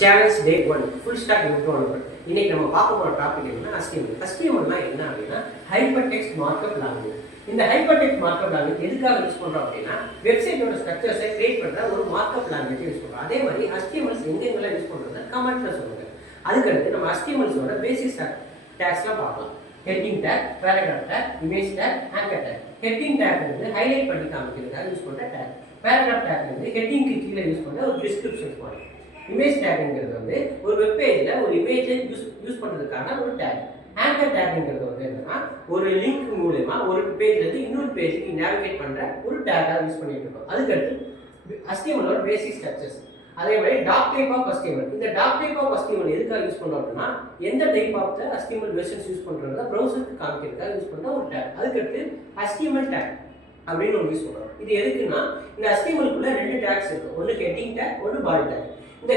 Challenge டே 1 full stack web developer. இன்னைக்கு நம்ம பார்க்க போற டாபிக் என்ன HTML. HTML என்ன அப்படின்னா ஹைப்பர் டெக்ஸ்ட் மார்க்அப் லாங்குவேஜ். இந்த ஹைப்பர் டெக்ஸ்ட் மார்க்அப் லாங்குவேஜ் எதுக்காக யூஸ் பண்றோம் அப்படின்னா வெப்சைட்டோட ஸ்ட்ரக்சர்ஸை கிரியேட் பண்ற ஒரு மார்க்அப் லாங்குவேஜ் யூஸ் பண்றோம். அதே மாதிரி HTML எங்கெங்கெல்லாம் யூஸ் பண்றத கமெண்ட்ல சொல்லுங்க. அதுக்கடுத்து நம்ம HTMLஸோட பேசிக் டேக்ஸ்லாம் பார்க்கலாம். Heading tag, paragraph tag, image tag, anchor tag. Heading tag வந்து ஹைலைட் பண்ணி காமிக்கிறதுக்காக யூஸ் பண்ற டேக். பேராகிராஃப் டேக் வந்து ஹெட்டிங்க்கு கீழே யூஸ் பண்ற ஒரு டிஸ்கிரிப்ஷன் மாதிரி. இமேஜ் டேக்ங்கிறது வந்து ஒரு வெப் பேஜ்ல ஒரு இமேஜை யூஸ் பண்றதுக்கான ஒரு டேக். ஆங்கர் டேக்ங்கிறது வந்து என்னன்னா ஒரு லிங்க் மூலமா ஒரு பேஜ்ல இருந்து இன்னொரு பேஜுக்கு நேவிகேட் பண்ற ஒரு டேக்கா யூஸ் பண்ணிட்டு இருக்கோம். அதுக்கடுத்து HTML ஓட பேசிக் ஸ்ட்ரக்சர்ஸ். அதே மாதிரி டாக் டைப் ஆஃப் HTML. இந்த டாக் டைப் ஆஃப் HTML எதுக்காக யூஸ் பண்றோம் அப்படின்னா எந்த type of HTML versions use பண்றதா ப்ரௌசருக்கு காமிக்கிறதுக்காக யூஸ் பண்ற ஒரு டேக். அதுக்கடுத்து HTML டேக் அப்படின்னு ஒன்று யூஸ் பண்றோம். இது எதுக்குன்னா இந்த HTML குள்ள ரெண்டு டேக்ஸ் இருக்கு. ஒன்னு ஹெட்டிங் டேக், ஒன்னு பாடி டேக். இந்த